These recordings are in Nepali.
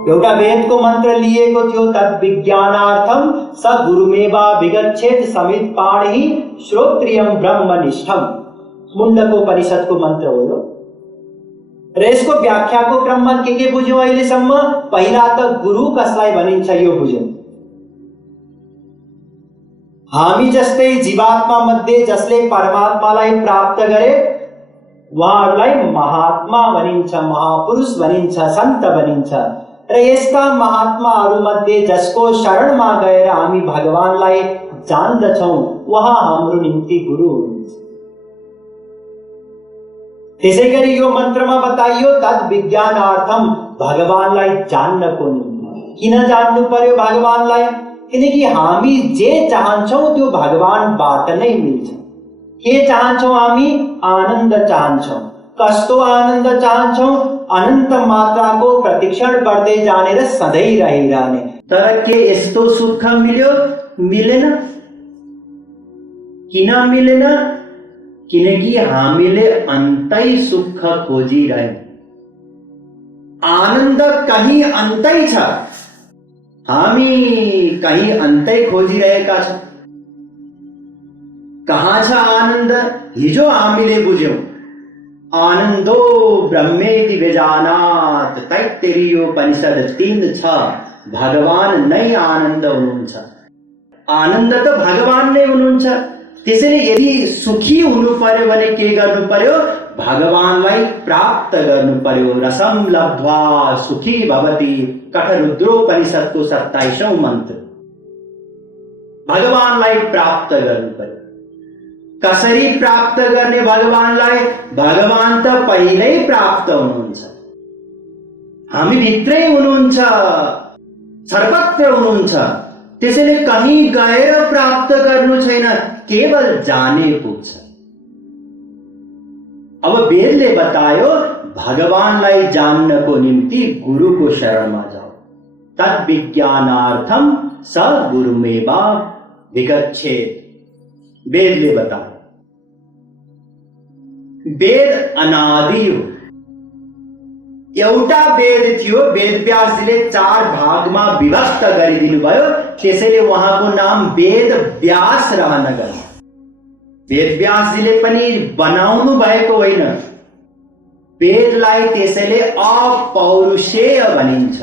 एउटा वेदको मन्त्र लिएको थियो, तद् विज्ञानार्थम स गुरुमेवा विगच्छेत समित पाणि श्रोत्रियम ब्रह्मनिष्ठम। मुण्डकोपनिषदको मन्त्र हो यो। र यसको व्याख्याको क्रममा के बुझ्यौं अहिलेसम्म? पहिला त गुरु कसलाई भनिन्छ यो बुझ्यौं। हामी जस्तै जीवात्मा मध्ये जसले परमात्मालाई प्राप्त गरे उहाँहरूलाई महात्मा भनिन्छ, महापुरुष भनिन्छ, सन्त भनिन्छ। र यस्ता महात्माहरू मध्ये जसको शरणमा गएर हामी भगवानलाई जान्दछौं उहाँ हाम्रो निम्ति गुरु हुनुहुन्छ। त्यसैगरी यो मन्त्रमा बताइयो तद् विज्ञानार्थम, भगवानलाई जान्नको निम्ति। किन जान्नु पर्यो भगवानलाई? किनकि हामी जे चाहन्छौं त्यो भगवानबाट नै मिल्छ। के चाहन्छौं हामी? आनन्द चाहन्छौं। कस्तो आनन्द चाहन्छौं? अनन्त मात्राको प्रतिक्षण बढ्दै जाने र सधैँ रहिरहने। तर के यस्तो सुख मिल्यो? मिलेन। किन मिलेन? किनकि हामीले अन्तै सुख खोजिरह्यौं। आनन्द कहीँ अन्तै छ, हामी कहीँ अन्तै खोजिरहेका छौं। कहाँ छ आनन्द? हिजो हामीले बुझ्यौं, आनन्दो ब्रह्मेति व्यजानात्, तैत्तिरीयोपनिषद 3:6। भगवान नै आनन्द हुनुहुन्छ। आनन्द त भगवान नै हुनुहुन्छ। त्यसैले यदि सुखी हुनु पर्यो भने के गर्नु पर्यो? भगवानलाई प्राप्त गर्नु पर्यो। रसं लब्ध्वा सुखी भवति, कठरुद्रोपनिषदको 27औं मन्त्र। भगवानलाई प्राप्त गर्नु पर्यो। कसरी प्राप्त गर्ने भगवानलाई? भगवान त पहिल्यै प्राप्त हुनुहुन्छ, हामी भित्रै हुनुहुन्छ, सर्वत्र हुनुहुन्छ। त्यसैले कहीँ गएर प्राप्त गर्नु छैन, केवल जाने पुग्छ। अब वेदले बतायो भगवानलाई जान्नको निम्ति गुरुको शरणमा जाओ। तद् विज्ञानार्थम स गुरुमेवा विगच्छेत्। वेदले बतायो। वेद अनादि हो। एउटा वेद थियो, वेदव्यासजीले 4 भागमा विभक्त गरिदिनु भयो। त्यसैले उहाँको नाम वेद व्यास रहन गयो। वेदव्यासजीले पनि बनाउनु भएको होइन। वेदलाई त्यसैले अपौरुषेय भनिन्छ।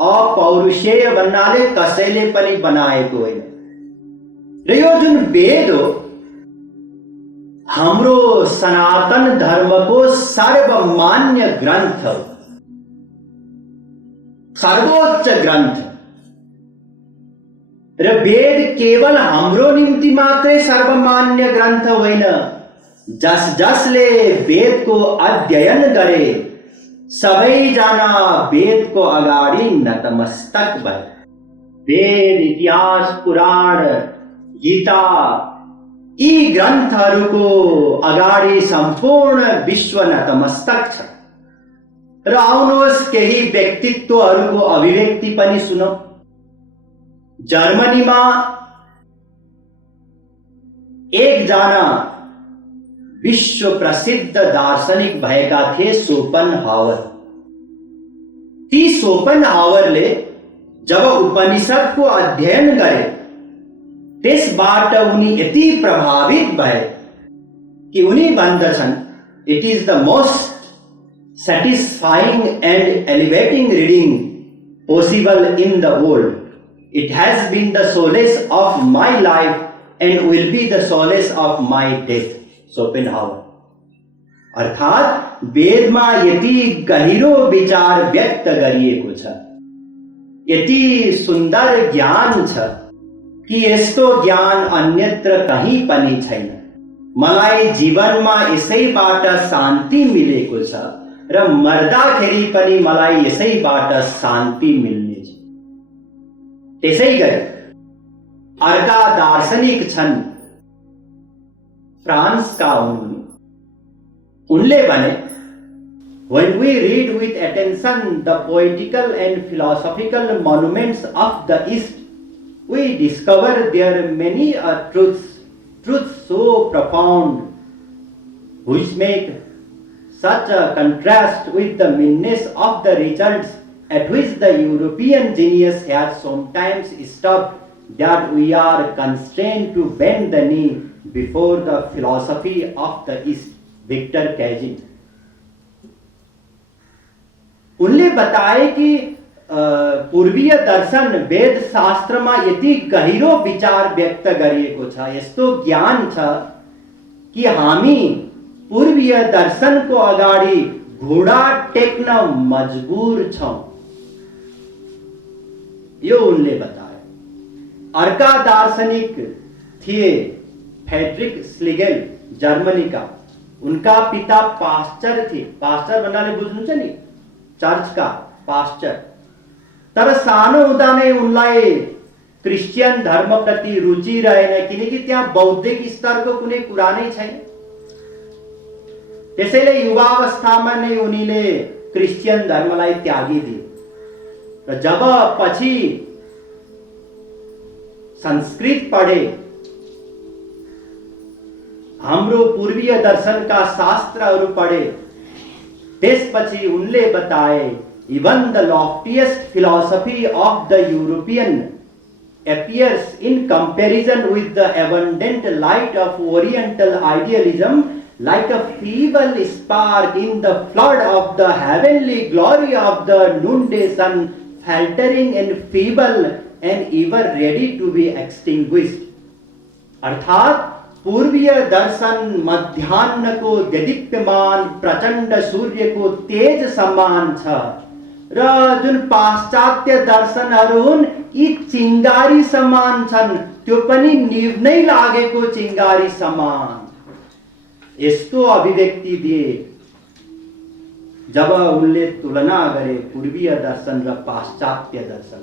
अपौरुषेय भन्नाले कसैले पनि बनाएको होइन। र यो जुन वेद हो, हाम्रो सनातन धर्मको सर्वमान्य ग्रन्थ हो, सर्वोच्च ग्रन्थ। र वेद केवल हाम्रो निम्ति मात्रै सर्वमान्य ग्रन्थ होइन। जसले वेदको अध्ययन गरे सबैजना वेदको अगाडि नतमस्तक भए। वेद, इतिहास, पुराण, गीता यी ग्रन्थहरूको अगाडि सम्पूर्ण विश्व नतमस्तक छ। र आउनुहोस् केही व्यक्तित्वहरूको अभिव्यक्ति पनि सुनौ। जर्मनीमा एकजना विश्व प्रसिद्ध दार्शनिक भएका थिए शोपेनहावर। ती शोपेनहावरले जब उपनिषदको अध्ययन गरे त्यसबाट उनी यति प्रभावित भए कि उनी भन्दछन्, it is the most satisfying and elevating reading possible in the world. It has been the solace of my life and will be the solace of my death. Schopenhauer. अर्थात वेदमा यति गहिरो विचार व्यक्त गरिएको छ, यति सुन्दर ज्ञान छ कि यस्तो ज्ञान अन्यत्र कहीँ पनि छैन। मलाई जीवनमा यसैबाट शान्ति मिलेको छ र मर्दाखेरि पनि मलाई यसैबाट शान्ति मिल्नेछ। त्यसैगरी अर्का दार्शनिक छन्, फ्रान्सका हुन्। उनले भने, when we read with attention the poetical and philosophical monuments of the East, we discover there many truths so profound which make such a contrast with the meanness of the results at which the European genius has sometimes stopped, that we are constrained to bend the knee before the philosophy of the East. Victor Cousin. उनले बताए कि पूर्वीय दर्शन वेद शास्त्रमा यति गहिरो विचार व्यक्त गरिएको छ, यस्तो ज्ञान छ कि हामी पूर्वीय दर्शनको अगाडि घुँडा टेक्न मजबुर छौं। यो उनले बताए। अर्का दार्शनिक थिए फ्रेडरिक स्लिगेल, जर्मनी का। उनका पिता पास्टर थे। पास्टर भन्नाले बुझ्नुहुन्छ नि, चर्च का पास्टर। तर सानो हुँदा नै उनलाई क्रिस्चियन धर्म प्रति रुचि रहेन, किनकि त्यहाँ बौद्धिक स्तरको कुनै कुरा नै छैन। त्यसैले युवावस्थामा नै उनीले क्रिस्चियन धर्मलाई त्यागिदिए र जब पछि संस्कृत पढे, हाम्रो पूर्वीय दर्शनका शास्त्रहरू पढे, त्यसपछि उनले बताए even the loftiest philosophy of the European appears in comparison with the abundant light of Oriental idealism like a feeble spark in the flood of the heavenly glory of the noonday sun, faltering and feeble and ever ready to be extinguished. अर्थात पूर्वीय दर्शन मध्याह्नको देदीप्यमान प्रचण्ड सूर्यको तेज समान छ र जुन पाश्चात्य दर्शनहरू हुन् यी चिङ्गारी समान छन्, त्यो पनि निभ्नै लागेको चिङ्गारी समान। यस्तो अभिव्यक्ति दिए जब उनले तुलना गरे पूर्वीय दर्शन र पाश्चात्य दर्शन।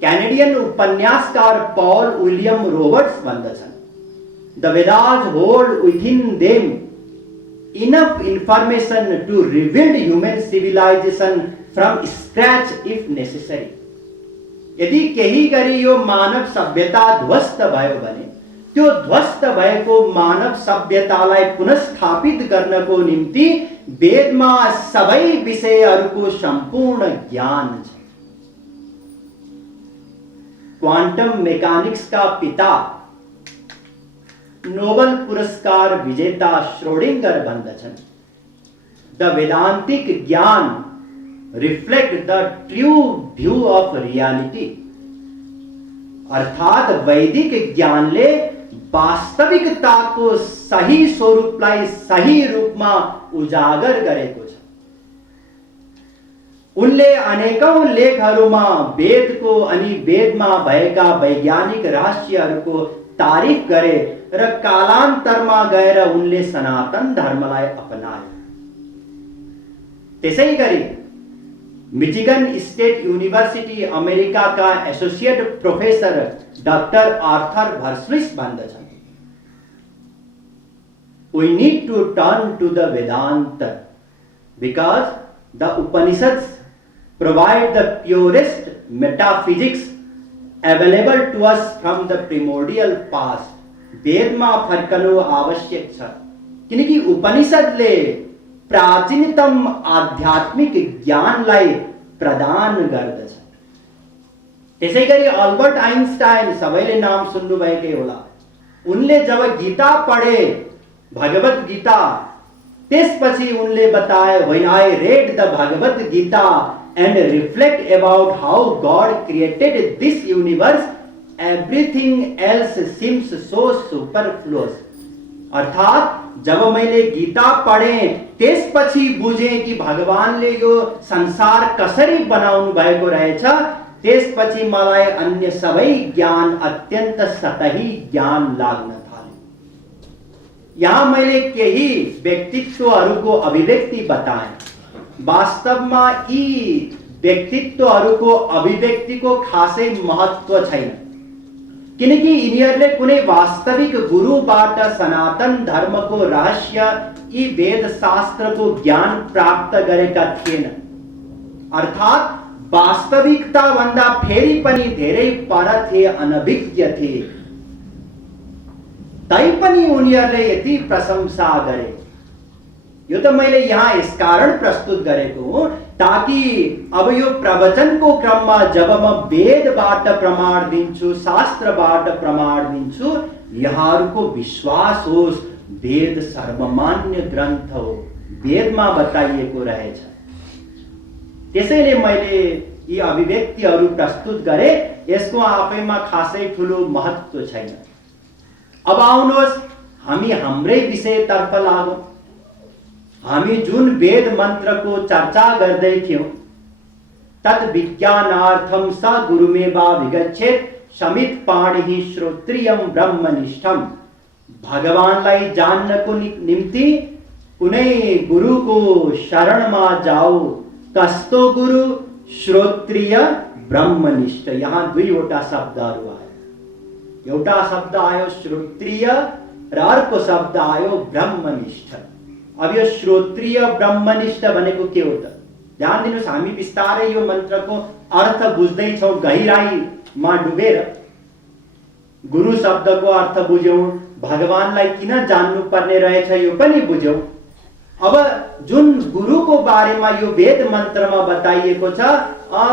कैनेडियन उपन्यासकार पॉल विलियम रोबर्ट्स भन्दछन्, the Vedas hold within them enough information to rebuild human civilization from scratch if necessary. यदि केही गरी यो मानव सभ्यता ध्वस्त भयो भने त्यो ध्वस्त भएको मानव सभ्यतालाई पुनर्स्थापित गर्नको निम्ति वेदमा सबै विषयहरूको सम्पूर्ण ज्ञान छ। क्वान्टम मेकानिक्स का पिता नोबल पुरस्कार विजेता श्रोडिंगर भन्दछन्, द वेदांतिक ज्ञान reflect the true view of reality. अर्थात वैदिक ज्ञानले वास्तविकताको सही स्वरूपलाई सही रूपमा उजागर गरेको छ। उनले अनेकौं लेखहरूमा वेदको अनि वेदमा भएका वैज्ञानिक रहस्यहरूको तारिफ गरे र कालान्तरमा गएर उनले सनातन धर्मलाई अपनाए। त्यसैगरी मिचिगन स्टेट यूनिवर्सिटी अमेरिकाका एसोसिएट प्रोफेसर डाक्टर आर्थर भर्सलिस भन्दछन्, we need to turn to the Vedanta because the Upanishads provide the purest metaphysics available to us from the primordial past. वेदमा फर्कनु आवश्यक छ, किनकि उपनिषदले प्राचीनतम आध्यात्मिक ज्ञानलाई प्रदान गर्दछ। त्यसैगरी अल्बर्ट आइन्स्टाइन, सबैले नाम सुन्नुभएकै होला, उनले जब गीता पढे, भगवत गीता, त्यसपछि उनले बताए, when I read the Bhagavad Gita and reflect about how God created this universe, everything else seems so superfluous. अर्थात जब मैले गीता पढे त्यसपछि बुझे कि भगवानले यो संसार कसरी बनाउनु भएको रहेछ, त्यसपछि मलाई अन्य सबै ज्ञान अत्यन्त सतही ज्ञान लाग्न थाल्यो। यहाँ मैले केही व्यक्तित्वहरूको अभिव्यक्ति बताएँ। वास्तवमा यी व्यक्तित्वहरूको अभिव्यक्तिको खासै महत्त्व छैन, किनकि यिनीहरूले कुनै वास्तविक गुरुबाट सनातन धर्मको रहस्य यी वेद शास्त्रको ज्ञान प्राप्त गरेका थिएनन्। अर्थात वास्तविकता भन्दा फेरि पनि धेरै पर थिए, अनभिज्ञ थिए। तैपनि उनीहरूले यति प्रशंसा गरे। यो त मैले यहाँ यस कारण प्रस्तुत गरेको हुँ ताकि अब यो प्रवचनको क्रममा जब म वेदबाट प्रमाण दिन्छु, शास्त्रबाट प्रमाण दिन्छु, यहाँहरूको विश्वास होस् वेद सर्वमान्य ग्रन्थ हो, वेदमा बताइएको रहेछ। त्यसैले मैले यी अभिव्यक्तिहरू प्रस्तुत गरे। यसको आफैमा खासै ठुलो महत्त्व छैन। अब आउनुहोस् हामी हाम्रै विषयतर्फ लागौं। हामी जुन वेद मन्त्रको चर्चा गर्दै थियौं, तत् विज्ञानार्थम स गुरुमेवा विगच्छेत् समित पाणिहि श्रोत्रियम ब्रह्मनिष्ठम। भगवानलाई जान्नको निम्ति कुनै गुरुको शरणमा जाऊ। कस्तो गुरु? श्रोत्रिय ब्रह्मनिष्ठ। यहाँ दुईवटा शब्दहरू आयो। एउटा शब्द आयो श्रोत्रिय र अर्को शब्द आयो ब्रह्मनिष्ठ। अब यो श्रोत्रिय ब्रह्मनिष्ठ भनेको के हो त? ध्यान दिनुस्, हामी बिस्तारै यो मन्त्रको अर्थ बुझ्दैछौँ गहिराईमा डुबेर। गुरु शब्दको अर्थ बुझ्यौं, भगवानलाई किन जान्नु पर्ने रहेछ यो पनि बुझ्यौं। अब जुन गुरुको बारेमा यो वेद मन्त्रमा बताइएको छ,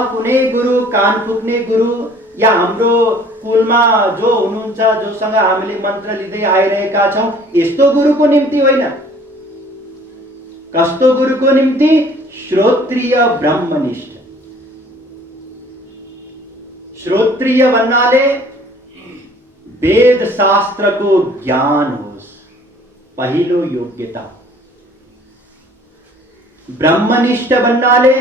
कुनै गुरु, कान फुक्ने गुरु या हाम्रो कुलमा जो हुनुहुन्छ, जोसँग हामीले मन्त्र लिँदै आइरहेका छौं, यस्तो गुरुको निम्ति होइन। कस्तो गुरुको निम्ति? श्रोत्रिय ब्रह्मनिष्ठ। श्रोत्रिय भन्नाले वेद शास्त्रको ज्ञान होस्, पहिलो योग्यता। ब्रह्मनिष्ठ भन्नाले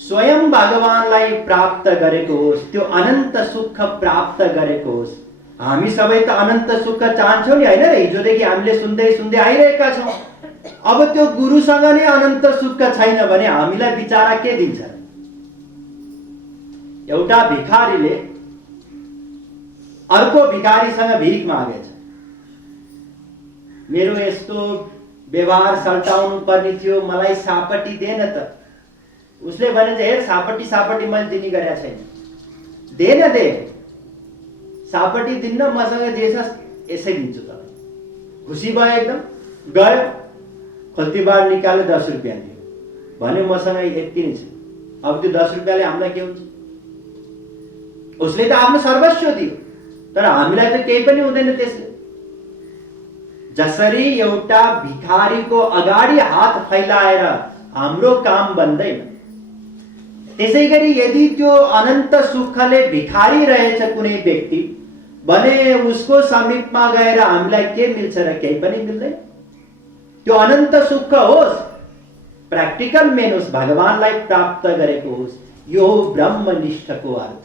स्वयं भगवानलाई प्राप्त गरेको होस्, त्यो अनन्त सुख प्राप्त गरेको होस्। हामी सबै त अनन्त सुख चाहन्छौं नि, हैन? हिजोदेखि हामीले सुन्दै सुन्दै आइरहेका छौं। अब त्यो गुरुसँग नै अनन्त सुख छैन भने हामीलाई बिचारा के दिन्छ? एउटा भिखारीले अर्को भिखारीसँग भिख मागेछ। मेरो यस्तो व्यवहार सल्टाउनु पर्ने थियो, मलाई सापटी दे न त। उसले भने हेर, सापटी मैले दिने गरेको छैन, दे न दे। सापटी दिन्न, मसँग जे छ यसै दिन्छु त। खुसी भयो एकदम। गयो, खल्तीबार निकाल्यो, 10 रुपियाँ दियो। भने मसँग यति नै छ। अब त्यो 10 रुपियाँले हामीलाई के हुन्छ? उसले त आफ्नो सर्वस्व दियो, तर हामीलाई त केही पनि हुँदैन त्यसले। जसरी एउटा भिखारीको अगाडि हात फैलाएर हाम्रो काम बन्दैन, त्यसैगरी यदि त्यो अनन्त सुखले भिखारी रहेछ कुनै व्यक्ति भने उसको समीपमा गएर हामीलाई के मिल्छ र? केही पनि मिल्दैन। त्यो अनन्त सुख होस्, प्र्याक्टिकल मेन होस्, भगवानलाई प्राप्त गरेको होस्, यो हो ब्रह्मनिष्ठको अर्थ।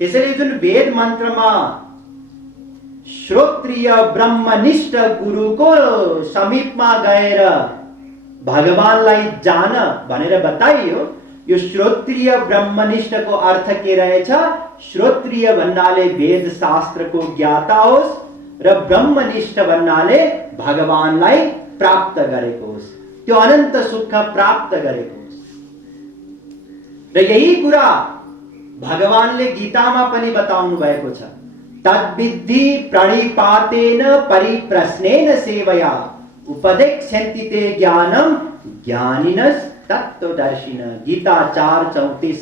त्यसैले जुन वेद मन्त्रमा श्रोत्रिय ब्रह्मनिष्ठ गुरुको समीपमा गएर भगवानलाई जान भनेर बताइयो, यो श्रोत्रिय ब्रह्मनिष्ठको अर्थ के रहेछ? श्रोत्रिय भन्नाले वेद शास्त्रको ज्ञाता होस् र ब्रह्मनिष्ठ भन्नाले भगवानलाई प्राप्त गरेको होस्, त्यो अनन्त सुख प्राप्त गरेको होस्। र यही कुरा भगवानले गीतामा पनि बताउनु भएको छ। तद्विद्धि प्रणिपातेन परिप्रश्नेन सेवया उपदेक्ष्यन्ति ते ज्ञानम ज्ञानिनस् तत्त्वदर्शिन। गीता 4:34।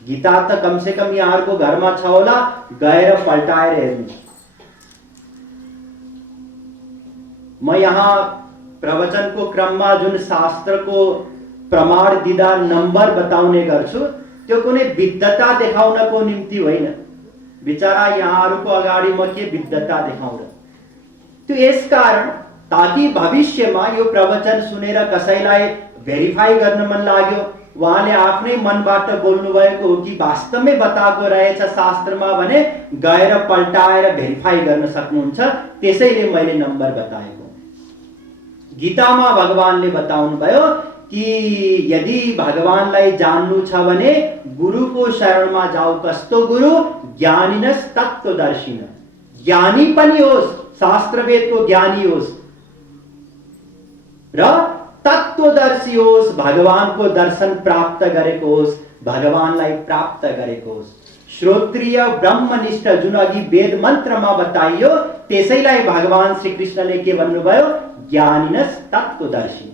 गीता त कम से कम यहाँको घरमा छ होला, गएर पल्टाएर हेर्नु। म यहाँ प्रवचनको क्रममा जुन शास्त्रको प्रमाण दिँदा नम्बर बताउने गर्छु, त्यो कुनै विद्धता देखाउनको निम्ति होइन। बिचारा यहाँहरूको अगाडि म के विद्धता देखाउँ र? त्यो यसकारण ताकि भविष्यमा यो प्रवचन सुनेर कसैलाई भेरिफाई गर्न मन लाग्यो, उहाँले आफ्नै मनबाट बोल्नु भएको हो कि वास्तवमै बताएको रहेछ शास्त्रमा भने गएर पल्टाएर भेरिफाई गर्न सक्नुहुन्छ। त्यसैले मैले नम्बर बताएको। गीतामा भगवानले बताउनु भयो कि यदि भगवानलाई जान्नु छ भने गुरुको शरणमा जाऊ। कस्तो गुरु? ज्ञानिनस् तत्त्वदर्शिन। ज्ञानी पनि होस्, शास्त्रवेदको ज्ञानी होस् र तत्त्वदर्शी होस्, भगवानको दर्शन प्राप्त गरेको होस्, भगवानलाई प्राप्त गरेको होस्। श्रोत्रिय ब्रह्मनिष्ठ जुन अघि वेद मन्त्रमा बताइयो, त्यसैलाई भगवान श्री कृष्णले के भन्नुभयो? ज्ञानिनस् तत्त्वदर्शी।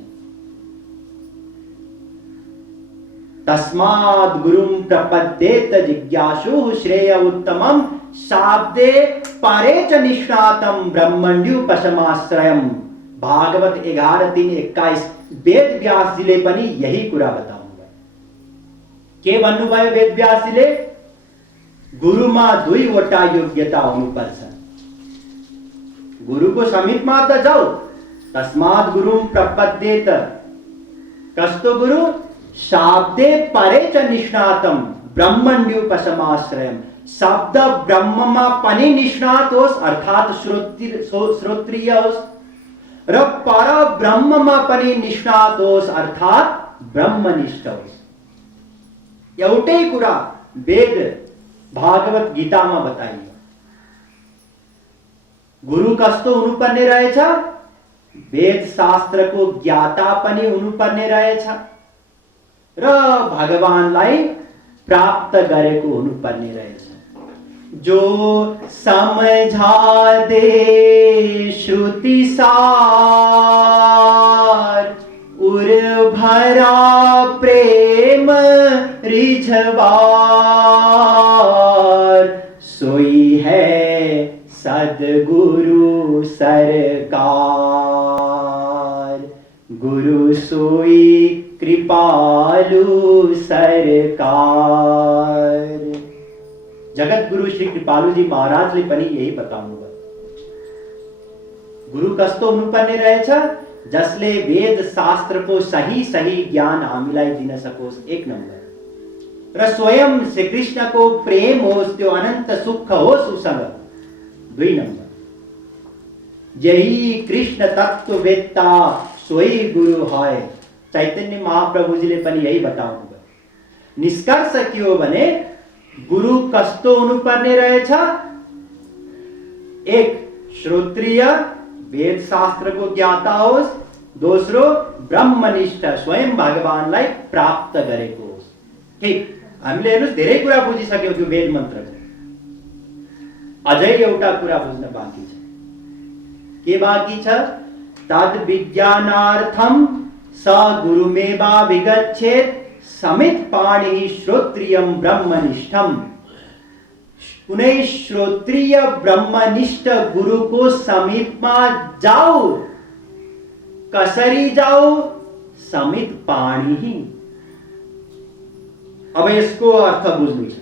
तस्माद् गुरुं प्रपद्येत जिज्ञासु श्रेय उत्तमम शाब्दे परे च निष्णातम ब्रह्मण्युपशमाश्रयम। भागवत 11:3-21 वेद व्यासजीले पनि यही कुरा बताउनुभयो। के भन्नुभयो वेद व्यासजीले? गुरुमा दुईवटा योग्यता हुनुपर्छ। गुरुको समीपमा त जाऊ। तस्मात् गुरुं प्रपद्येत। कस्तो गुरु? शाब्दे परे च निष्णातम ब्रह्मण्युपशमाश्रयम। शब्द ब्रह्ममा पनि निष्णात होस्, अर्थात श्रोत्रिय होस्, र पर ब्रह्ममा पनि निष्णात होस्, अर्थात ब्रह्मनिष्ठ होस्। एउटै कुरा वेद भागवत गीतामा बताइयो। गुरु कस्तो हुनुपर्ने रहेछ? वेद शास्त्रको ज्ञाता पनि हुनुपर्ने रहेछ र भगवानलाई प्राप्त गरेको हुनुपर्ने रहेछ। जो समझा दे श्रुति सार, उर भरा प्रेम रिझवार, सोई है सद्गुरु सरकार। गुरु सोई कृपालु सरकार। जगत गुरु श्री कृपालु जी महाराजले पनि यही बताउनुभयो। गुरु कस्तो हुनुपर्ने रहेछ? जसले वेद शास्त्रको सही सही ज्ञान हामीलाई दिन सकोस्, एक नम्बर, र स्वयं श्री कृष्णको प्रेम होस्, त्यो अनन्त सुख होस् उसँग, दुई नम्बर। यही कृष्ण तत्ववेत्ता सोही गुरु है। चैतन्य महाप्रभुजीले पनि यही बताउनु भयो। निष्कर्ष के हो भने गुरु कस्तो हुनुपर्ने रहेछ? एक श्रोत्रिय, वेद शास्त्रको ज्ञाता होस्, दोस्रो ब्रह्मनिष्ठ, स्वयं भगवानलाई प्राप्त गरेको होस्। ठीक, हामीले हेर्नुस् धेरै कुरा बुझिसक्यौं त्यो वेद मन्त्रको। अझै एउटा कुरा बुझ्न बाँकी छ। के बाँकी छ? तद विज्ञानार्थम स गुरुमेवा विगच्छेत् समित पाणि श्रोत्रियम ब्रह्मनिष्ठम। कुनै श्रोत्रिय ब्रह्मनिष्ठ गुरुको समीपमा जाऊ। कसरी जाऊ? समित पाणि। अब यसको अर्थ बुझ्नु छ।